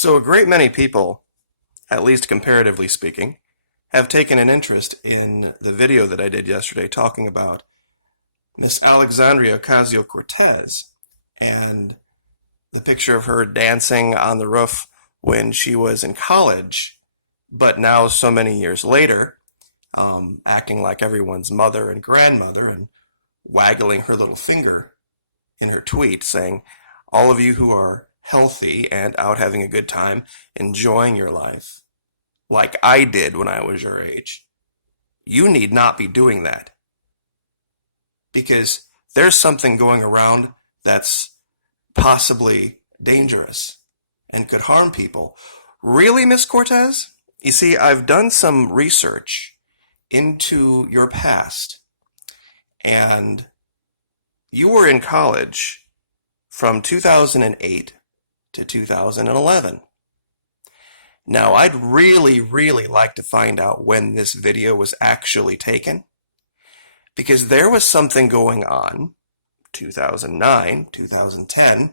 So a great many people, at least comparatively speaking, have taken an interest in the video that I did yesterday talking about Miss Alexandria Ocasio-Cortez and the picture of her dancing on the roof when she was in college, but now so many years later, acting like everyone's mother and grandmother and waggling her little finger in her tweet saying, all of you who are healthy and out having a good time, enjoying your life, like I did when I was your age, you need not be doing that. Because there's something going around that's possibly dangerous and could harm people. Really, Miss Cortez? You see, I've done some research into your past, and you were in college from 2008 to 2011. Now, I'd really like to find out when this video was actually taken, because there was something going on 2009, 2010,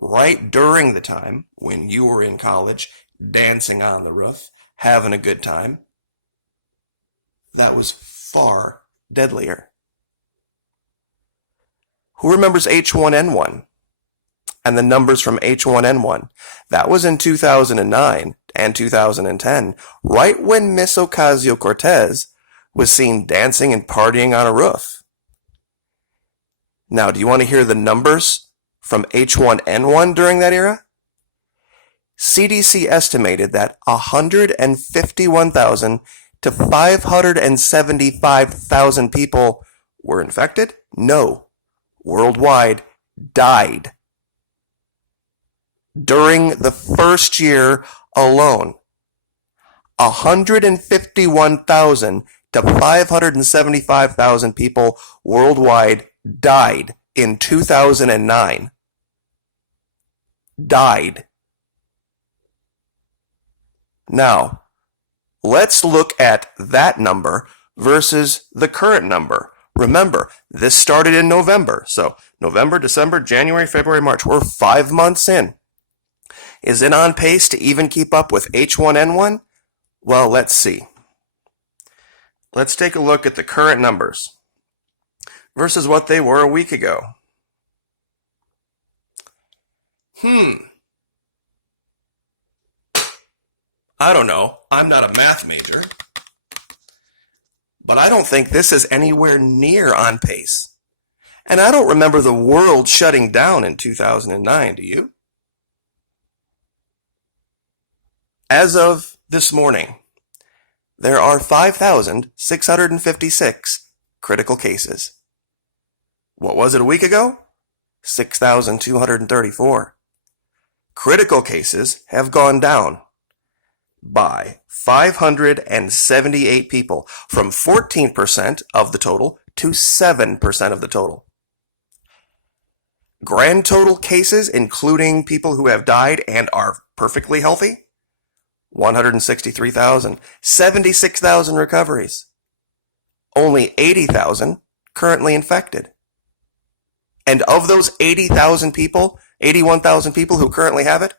right during the time when you were in college, dancing on the roof, having a good time, that was far deadlier. Who remembers H1N1 and the numbers from H1N1? That was in 2009 and 2010, right when Miss Ocasio-Cortez was seen dancing and partying on a roof. Now, do you want to hear the numbers from H1N1 during that era? CDC estimated that 151,000 to 575,000 people were infected? No. Worldwide, died. During the first year alone, 151,000 to 575,000 people worldwide died in 2009. Died. Now, let's look at that number versus the current number. Remember, this started in November. So November, December, January, February, March. We're 5 months in. Is it on pace to even keep up with H1N1? Well, let's see. Let's take a look at the current numbers versus what they were a week ago. I don't know. I'm not a math major. But I don't think this is anywhere near on pace. And I don't remember the world shutting down in 2009, do you? As of this morning, there are 5,656 critical cases. What was it a week ago? 6,234. Critical cases have gone down by 578 people, from 14% of the total to 7% of the total. Grand total cases, including people who have died and are perfectly healthy, 163,000, 76,000 recoveries, only 80,000 currently infected. And of those 80,000 people, 81,000 people who currently have it,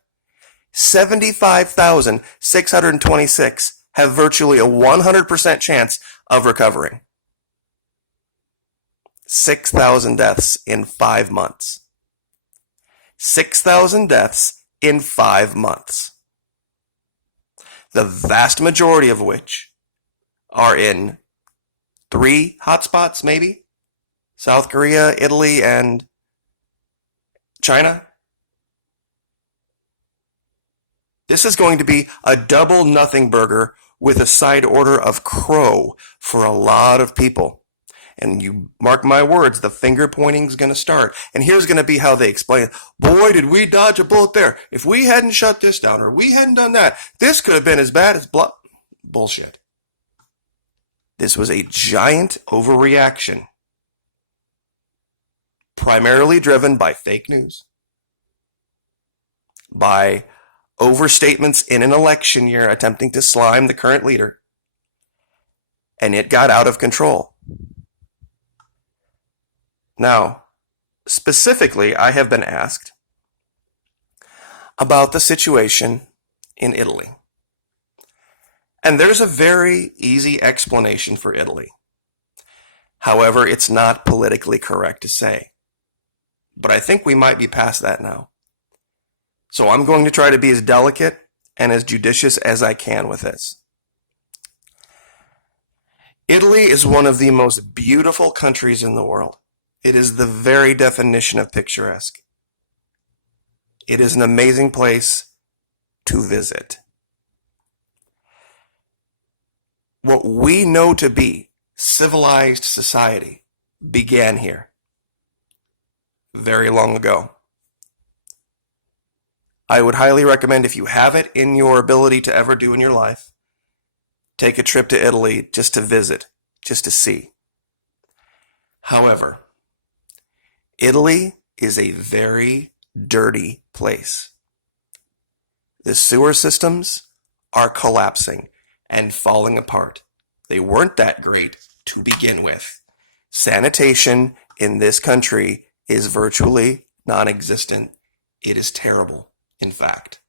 75,626 have virtually a 100% chance of recovering. 6,000 deaths in 5 months. 6,000 deaths in 5 months. The vast majority of which are in 3 hotspots, maybe? South Korea, Italy, and China. This is going to be a double nothing burger with a side order of crow for a lot of people. And you mark my words, the finger pointing is going to start. And here's going to be how they explain it. Boy, did we dodge a bullet there. If we hadn't shut this down or we hadn't done that, this could have been as bad as bullshit. This was a giant overreaction, primarily driven by fake news, by overstatements in an election year attempting to slime the current leader, and it got out of control. Now, specifically, I have been asked about the situation in Italy. And there's a very easy explanation for Italy. However, it's not politically correct to say. But I think we might be past that now. So I'm going to try to be as delicate and as judicious as I can with this. Italy is one of the most beautiful countries in the world. It is the very definition of picturesque. It is an amazing place to visit. What we know to be civilized society began here very long ago. I would highly recommend, if you have it in your ability to ever do in your life, take a trip to Italy just to visit, just to see. However, Italy is a very dirty place. The sewer systems are collapsing and falling apart. They weren't that great to begin with. Sanitation in this country is virtually non-existent. It is terrible, in fact.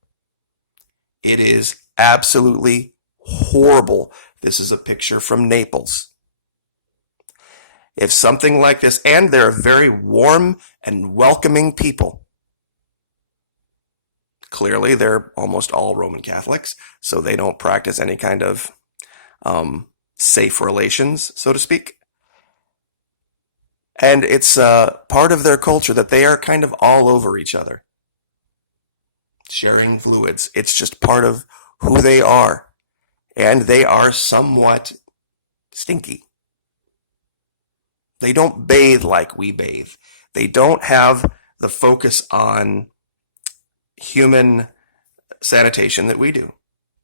It is absolutely horrible. This is a picture from Naples. If something like this, and they're very warm and welcoming people. Clearly, they're almost all Roman Catholics, so they don't practice any kind of safe relations, so to speak. And it's part of their culture that they are kind of all over each other, sharing fluids. It's just part of who they are. And they are somewhat stinky. They don't bathe like we bathe. They don't have the focus on human sanitation that we do.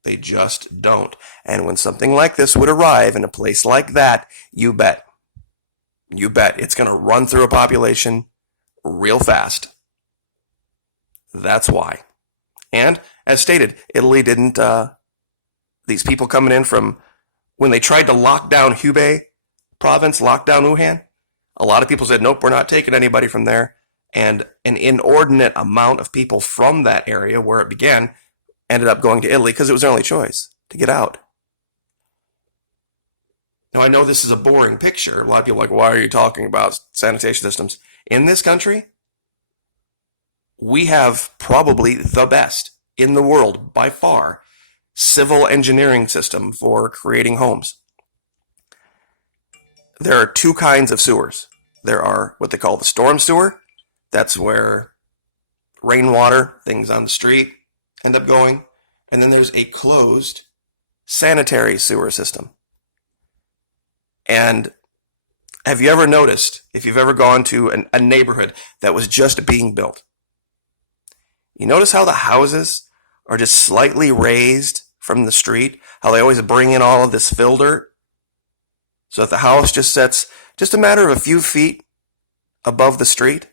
They just don't. And when something like this would arrive in a place like that, you bet it's going to run through a population real fast. That's why. And as stated, Italy didn't, these people coming in from, when they tried to lock down Hubei province, lock down Wuhan, a lot of people said, nope, we're not taking anybody from there. And an inordinate amount of people from that area where it began ended up going to Italy because it was their only choice to get out. Now, I know this is a boring picture. A lot of people are like, why are you talking about sanitation systems? In this country, we have probably the best in the world, by far, civil engineering system for creating homes. There are two kinds of sewers. There are what they call the storm sewer. That's where rainwater, things on the street, end up going. And then there's a closed sanitary sewer system. And have you ever noticed, if you've ever gone to a neighborhood that was just being built, you notice how the houses are just slightly raised from the street, how they always bring in all of this fill dirt, so that the house just sits just a matter of a few feet above the street?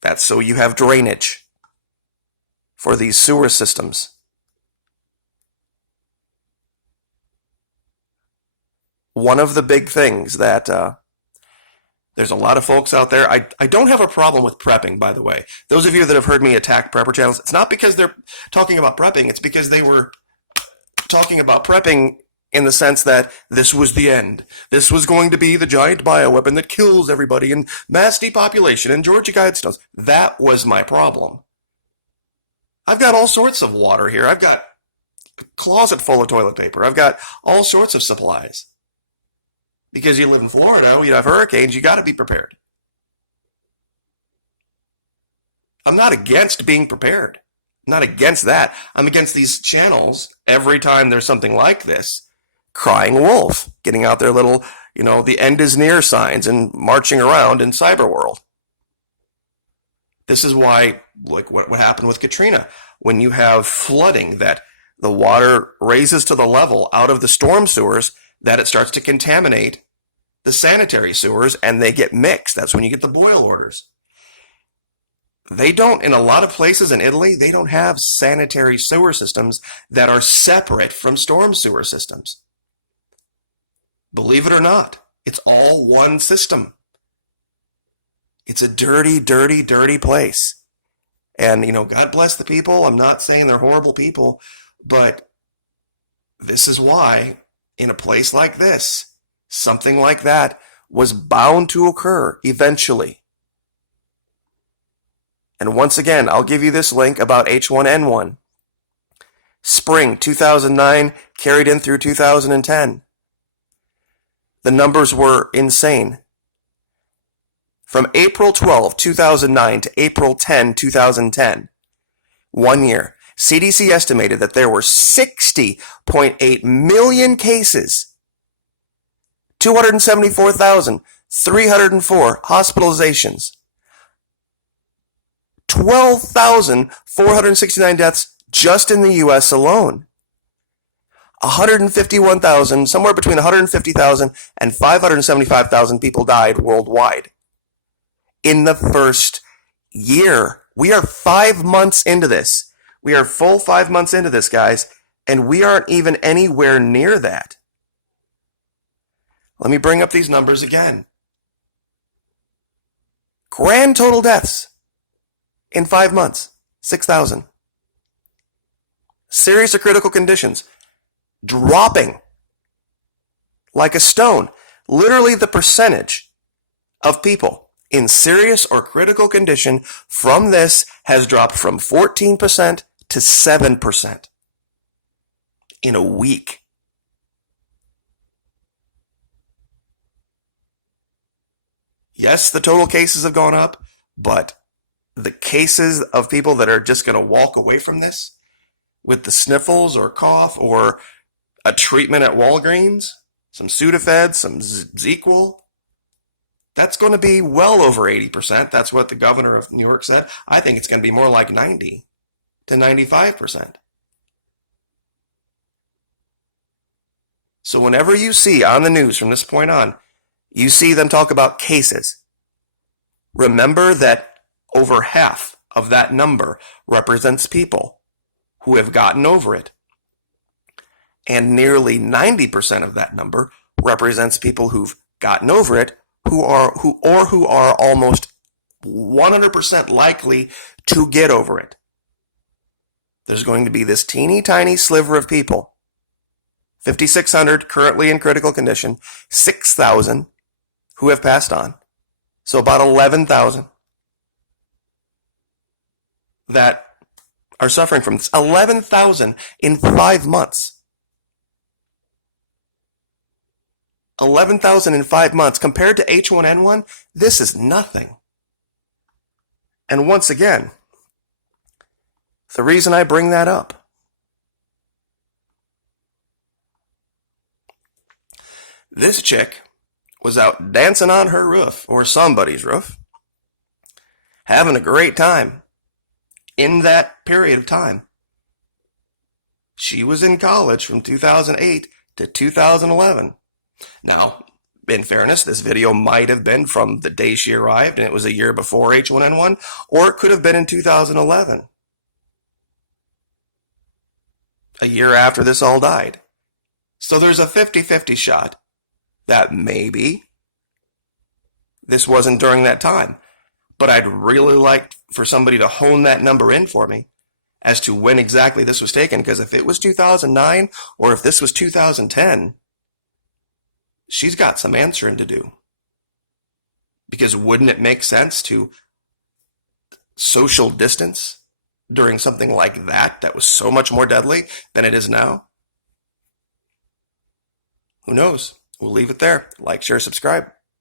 That's so you have drainage for these sewer systems. One of the big things that there's a lot of folks out there. I don't have a problem with prepping, by the way. Those of you that have heard me attack prepper channels, it's not because they're talking about prepping. It's because they were talking about prepping in the sense that this was the end. This was going to be the giant bioweapon that kills everybody and mass depopulation and Georgia Guidestones. That was my problem. I've got all sorts of water here. I've got a closet full of toilet paper. I've got all sorts of supplies. Because you live in Florida, you have hurricanes, you got to be prepared. I'm not against being prepared. I'm not against that. I'm against these channels every time there's something like this, crying wolf, getting out their little, the end is near signs and marching around in cyber world. This is why, like what happened with Katrina, when you have flooding that the water raises to the level out of the storm sewers, that it starts to contaminate the sanitary sewers and they get mixed. That's when you get the boil orders. They don't, in a lot of places in Italy, they don't have sanitary sewer systems that are separate from storm sewer systems. Believe it or not, it's all one system. It's a dirty, dirty, dirty place. And, God bless the people. I'm not saying they're horrible people, but this is why in a place like this, something like that was bound to occur eventually. And once again, I'll give you this link about H1N1. Spring 2009 carried in through 2010. The numbers were insane. From April 12, 2009 to April 10, 2010, 1 year, CDC estimated that there were 60.8 million cases, 274,304 hospitalizations, 12,469 deaths just in the US alone. 151,000, somewhere between 150,000 and 575,000 people died worldwide in the first year. We are 5 months into this. We are full 5 months into this, guys, and we aren't even anywhere near that. Let me bring up these numbers again. Grand total deaths in 5 months, 6,000. Serious or critical conditions dropping like a stone. Literally the percentage of people in serious or critical condition from this has dropped from 14% to 7% in a week. Yes, the total cases have gone up, but the cases of people that are just going to walk away from this with the sniffles or cough or a treatment at Walgreens, some Sudafed, some Zequel, that's going to be well over 80%. That's what the governor of New York said. I think it's going to be more like 90 to 95%. So whenever you see on the news from this point on, you see them talk about cases, remember that over half of that number represents people who have gotten over it. And nearly 90% of that number represents people who've gotten over it, who are almost 100% likely to get over it. There's going to be this teeny tiny sliver of people, 5,600 currently in critical condition, 6,000 who have passed on. So about 11,000 that are suffering from this. 11,000 in 5 months. 11,000 in 5 months. Compared to H1N1, this is nothing. And once again, the reason I bring that up, this chick was out dancing on her roof, or somebody's roof, having a great time in that period of time. She was in college from 2008 to 2011. Now, in fairness, this video might have been from the day she arrived, and it was a year before H1N1, or it could have been in 2011, a year after this all died. So there's a 50-50 shot that maybe this wasn't during that time. But I'd really like for somebody to hone that number in for me as to when exactly this was taken, because if it was 2009 or if this was 2010, she's got some answering to do. Because wouldn't it make sense to social distance during something like that was so much more deadly than it is now? Who knows? We'll leave it there. Like, share, subscribe.